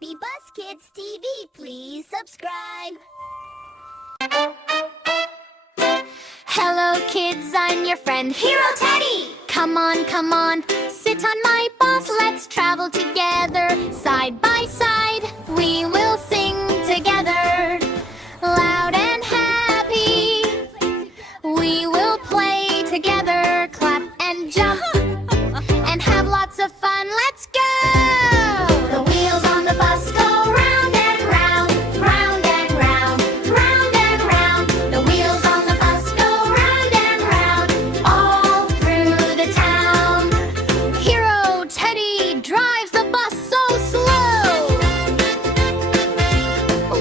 Happy Bus Kids TV. Please subscribe. Hello kids, I'm your friend Hero Teddy. Come on, sit on my bus. Let's travel together, side by side. We will sing together, loud and happy. We will play together, clap and jump, and have lots of fun. Let's go! The wheels on the bus go round and round, round and round, round and round. The wheels on the bus go round and round, all through the town. Hero Teddy drives the bus so slow.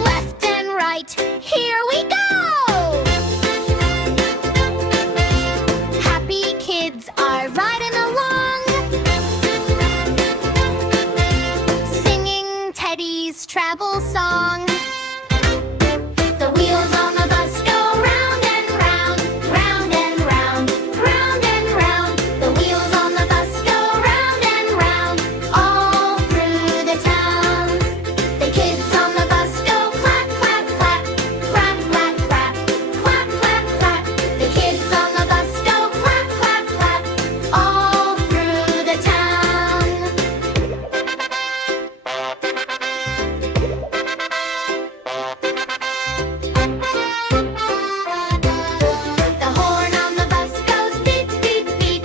Left and right, here we go! Happy kids are riding along, singing Teddy's travel song. The wheels on the bus go round and round, round and round, round and round. The wheels on the bus go round and round, all through the town. The kids on the bus go clap, clap, clap, clap, clap, clap, clap, clap, clap. The kids on the bus go clap, clap, clap, all through the town. The horn on the bus goes beep, beep, beep,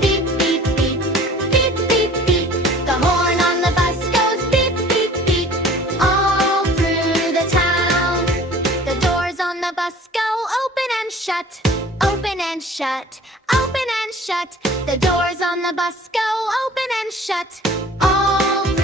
beep, beep, beep, beep, beep, beep. The horn on the bus goes beep, beep, beep, all through the town. The doors on the bus go open and shut, open and shut, open and shut. The doors on the bus go open and shut, all through